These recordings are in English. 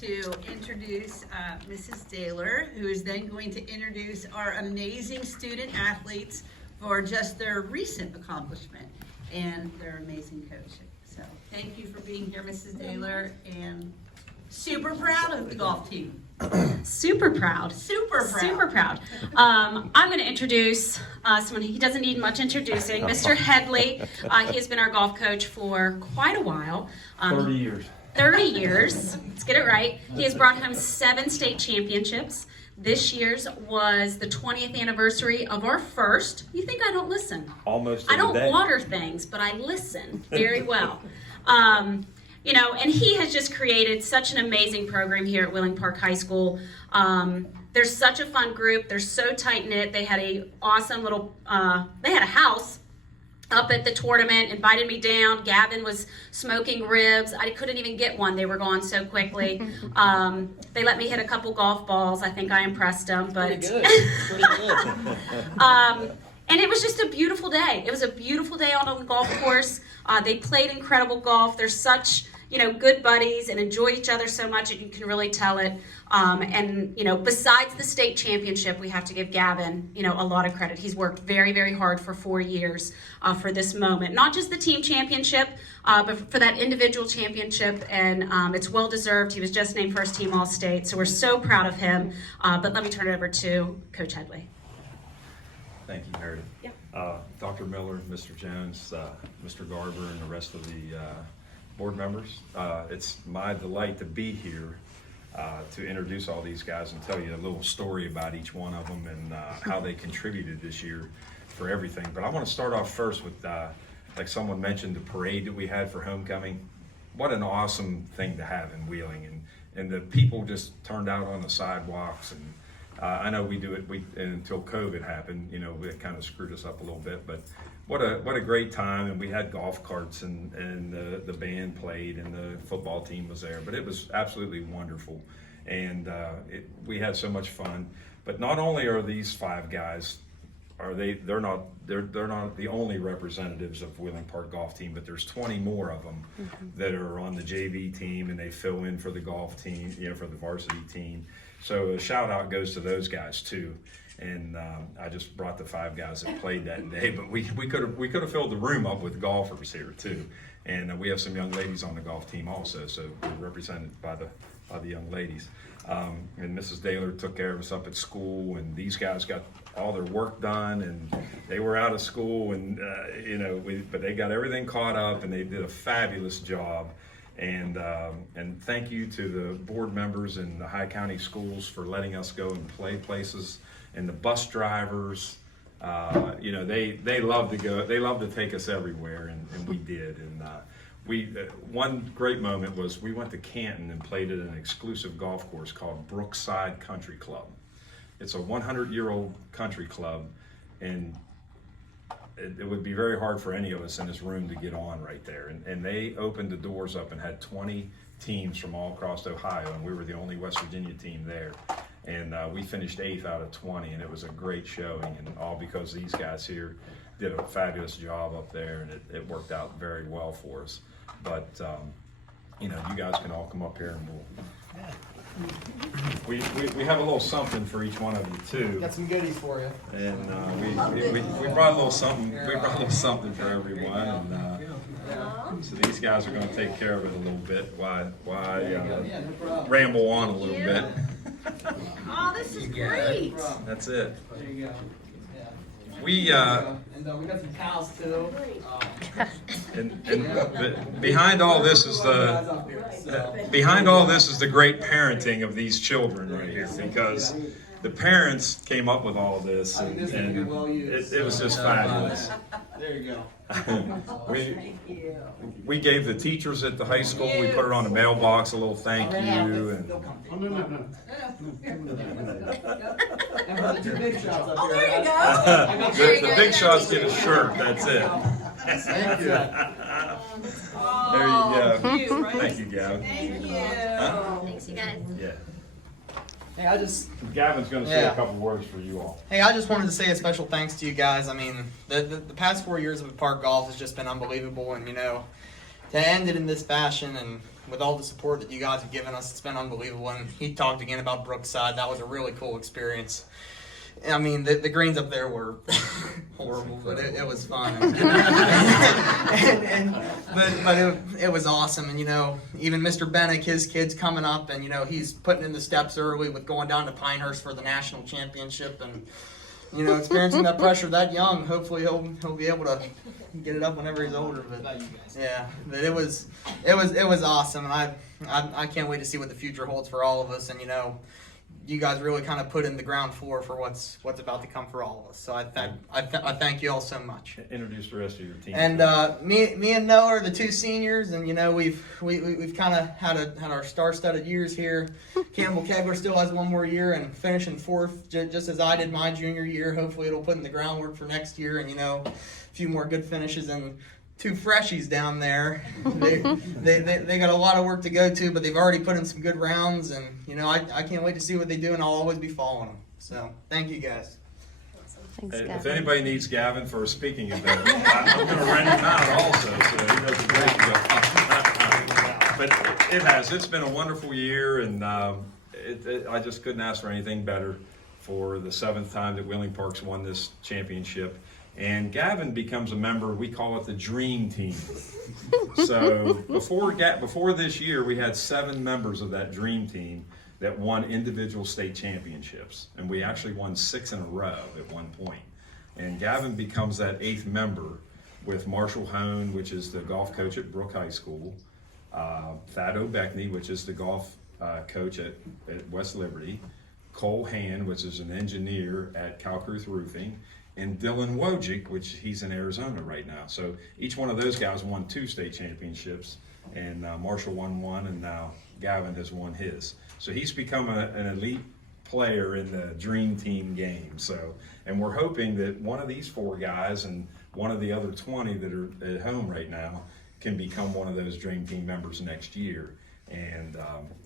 to introduce Mrs. Daler, who is then going to introduce our amazing student athletes for just their recent accomplishment and their amazing coach. So thank you for being here, Mrs. Daler, and super proud of the golf team. Super proud. Super proud. Super proud. I'm going to introduce someone, he doesn't need much introducing, Mr. Headley. He has been our golf coach for quite a while. 30 years. 30 years. Let's get it right. He has brought home 7 state championships. This year's was the 20th anniversary of our first. You think I don't listen? Almost I don't every day. water things, but I listen very well. You know, and he has just created such an amazing program here at Wheeling Park High School. They're such a fun group. They're so tight-knit. They had a awesome little, they had a house up at the tournament, invited me down. Gavin was smoking ribs. I couldn't even get one. They were gone so quickly. They let me hit a couple golf balls. I think I impressed them. But Pretty good. Pretty good. and it was just a beautiful day. It was a beautiful day out on the golf course. They played incredible golf. They're such, you know, good buddies and enjoy each other so much, and you can really tell it. And, you know, besides the state championship, we have to give Gavin, you know, a lot of credit. He's worked very, very hard for 4 years for this moment. Not just the team championship, but for that individual championship, and it's well-deserved. He was just named first team All-State, so we're so proud of him. But let me turn it over to Coach Headley. Thank you, Meredith. Yep. Dr. Miller, Mr. Jones, Mr. Garber, and the rest of the board members. It's my delight to be here to introduce all these guys and tell you a little story about each one of them and how they contributed this year for everything. But I want to start off first with, like someone mentioned, the parade that we had for homecoming. What an awesome thing to have in Wheeling. And the people just turned out on the sidewalks. And I know we do it until COVID happened, you know, it kind of screwed us up a little bit. But what a great time. And we had golf carts and the band played and the football team was there. But it was absolutely wonderful. And we had so much fun. But not only are these 5 guys, they're not the only representatives of Wheeling Park golf team, but there's 20 more of them that are on the JV team, and they fill in for the golf team, you know, for the varsity team. So a shout out goes to those guys too. And I just brought the 5 guys that played that day, but we could have filled the room up with golfers here too. And we have some young ladies on the golf team also, so we're represented by the young ladies. And Mrs. Daler took care of us up at school, and these guys got all their work done, and they were out of school, and you know, but they got everything caught up, and they did a fabulous job. And thank you to the board members and the High County schools for letting us go and play places, and the bus drivers. You know, they love to go. They love to take us everywhere, and we did. And one great moment was we went to Canton and played at an exclusive golf course called Brookside Country Club. It's a 100-year-old country club, and it would be very hard for any of us in this room to get on right there. And they opened the doors up and had 20 teams from all across Ohio, and we were the only West Virginia team there. And we finished 8th out of 20, and it was a great showing, and all because these guys here did a fabulous job up there, and it worked out very well for us. But you know, you guys can all come up here, and we have a little something for each one of you too. Got some goodies for you. And we brought a little something. We brought a little something for everyone. And so these guys are going to take care of it a little bit. Why ramble on a little bit? Oh, this is great. That's it. There you go. We we got some cows too. behind all this is behind all this is the great parenting of these children right here, because the parents came up with all of this, and it was just fabulous. There you go. We gave the teachers at the high school, we put it on the mailbox, a little thank you. And And for the 2 big shots up here. There you go. the big shots get a shirt, that's it. Thank you. There you go. Cute, right? Thank you, Gavin. Thank you. Thanks, you guys. Yeah. Hey, Gavin's going to say Yeah. a couple words for you all. Hey, I just wanted to say a special thanks to you guys. I mean, the past 4 years of Park Golf has just been unbelievable, and you know, to end it in this fashion, and with all the support that you guys have given us, it's been unbelievable. And he talked again about Brookside. That was a really cool experience. I mean, the greens up there were horrible, but it was fun. But it was awesome. And, you know, even Mr. Bennick, his kid's coming up, and, you know, he's putting in the steps early with going down to Pinehurst for the national championship. And, you know, experiencing that pressure that young, hopefully he'll be able to get it up whenever he's older. But yeah, but it was awesome, and I can't wait to see what the future holds for all of us. And, you know, you guys really kind of put in the ground floor for what's about to come for all of us. So I thank you all so much. Introduce the rest of your team. And me and Noah are the two seniors, and, you know, we've kind of had our star-studded years here. Campbell Kegler still has one more year and finishing fourth, just as I did my junior year. Hopefully it'll put in the groundwork for next year, and, you know, a few more good finishes. And two freshies down there, they got a lot of work to go to, but they've already put in some good rounds, and, you know, I can't wait to see what they do, and I'll always be following them. So thank you guys. Thanks, If Gavin. anybody needs Gavin for a speaking event, I'm going to rent him out also, so he does a great job. But it's been a wonderful year, and I just couldn't ask for anything better for the 7th time that Wheeling Park's won this championship. And Gavin becomes a member, we call it the Dream Team. So before this year, we had 7 members of that Dream Team that won individual state championships. And we actually won 6 in a row at one point. And Gavin becomes that 8th member with Marshall Hone, which is the golf coach at Brook High School, Thad O'Beckney, which is the golf coach at West Liberty, Cole Hand, which is an engineer at Calcruth Roofing, and Dylan Wojcik, which he's in Arizona right now. So each one of those guys won 2 state championships, and Marshall won 1, and now Gavin has won his. So he's become an elite player in the Dream Team game. So, and we're hoping that one of these 4 guys and one of the other 20 that are at home right now can become one of those Dream Team members next year. And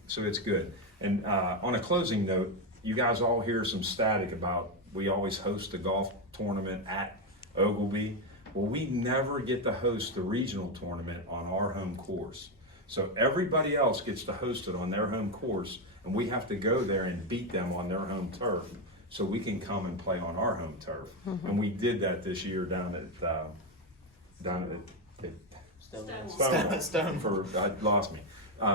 so it's good. And on a closing note, you guys all hear some static about we always host a golf tournament at Ogilvie. Well, we never get to host the regional tournament on our home course. So everybody else gets to host it on their home course, and we have to go there and beat them on their home turf so we can come and play on our home turf. Mm-hmm. And we did that this year down at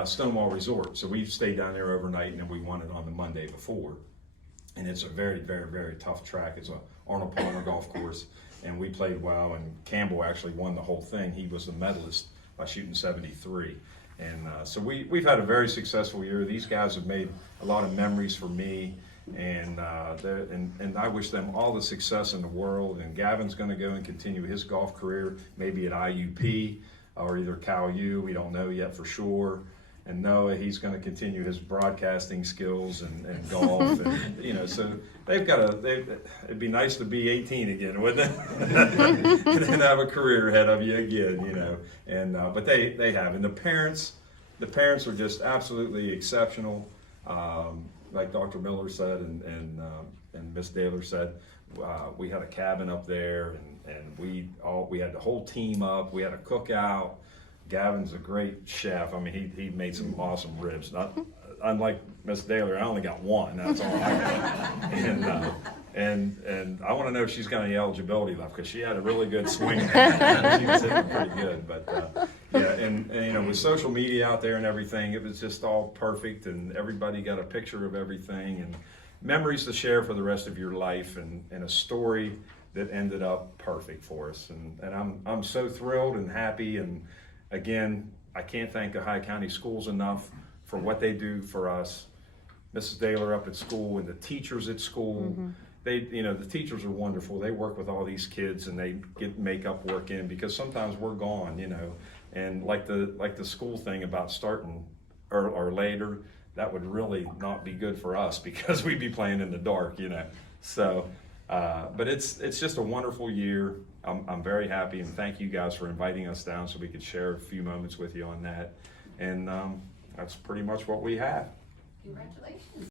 Stonewall Resort. So we stayed down there overnight, and then we won it on the Monday before. And it's a very, very, very tough track. It's a Arnold Palmer golf course, and we played well, and Campbell actually won the whole thing. He was the medalist by shooting 73. And so we've had a very successful year. These guys have made a lot of memories for me, and I wish them all the success in the world. And Gavin's going to go and continue his golf career, maybe at IUP or either Cal U. We don't know yet for sure. And Noah, he's going to continue his broadcasting skills and golf, and, you know, so it'd be nice to be 18 again, wouldn't it? And then have a career ahead of you again, you know. And but they have, and the parents are just absolutely exceptional. Like Dr. Miller said, and Miss Daler said, we had a cabin up there, and we had the whole team up. We had a cookout. Gavin's a great chef. I mean, he made some awesome ribs. Unlike Miss Daler, I only got 1. That's all I got. And I want to know if she's got any eligibility left, because she had a really good swing. She was hitting pretty good. But yeah, and you know, with social media out there and everything, it was just all perfect, and everybody got a picture of everything, and memories to share for the rest of your life, and a story that ended up perfect for us. And I'm so thrilled and happy. And again, I can't thank the Ohio County Schools enough for what they do for us. Mrs. Daler up at school, and the teachers at school. Mm-hmm. The teachers are wonderful. They work with all these kids, and they get makeup work in, because sometimes we're gone, you know. And like the school thing about starting or later, that would really not be good for us, because we'd be playing in the dark, you know. So, but it's just a wonderful year. I'm very happy, and thank you guys for inviting us down so we could share a few moments with you on that. And that's pretty much what we have. Congratulations.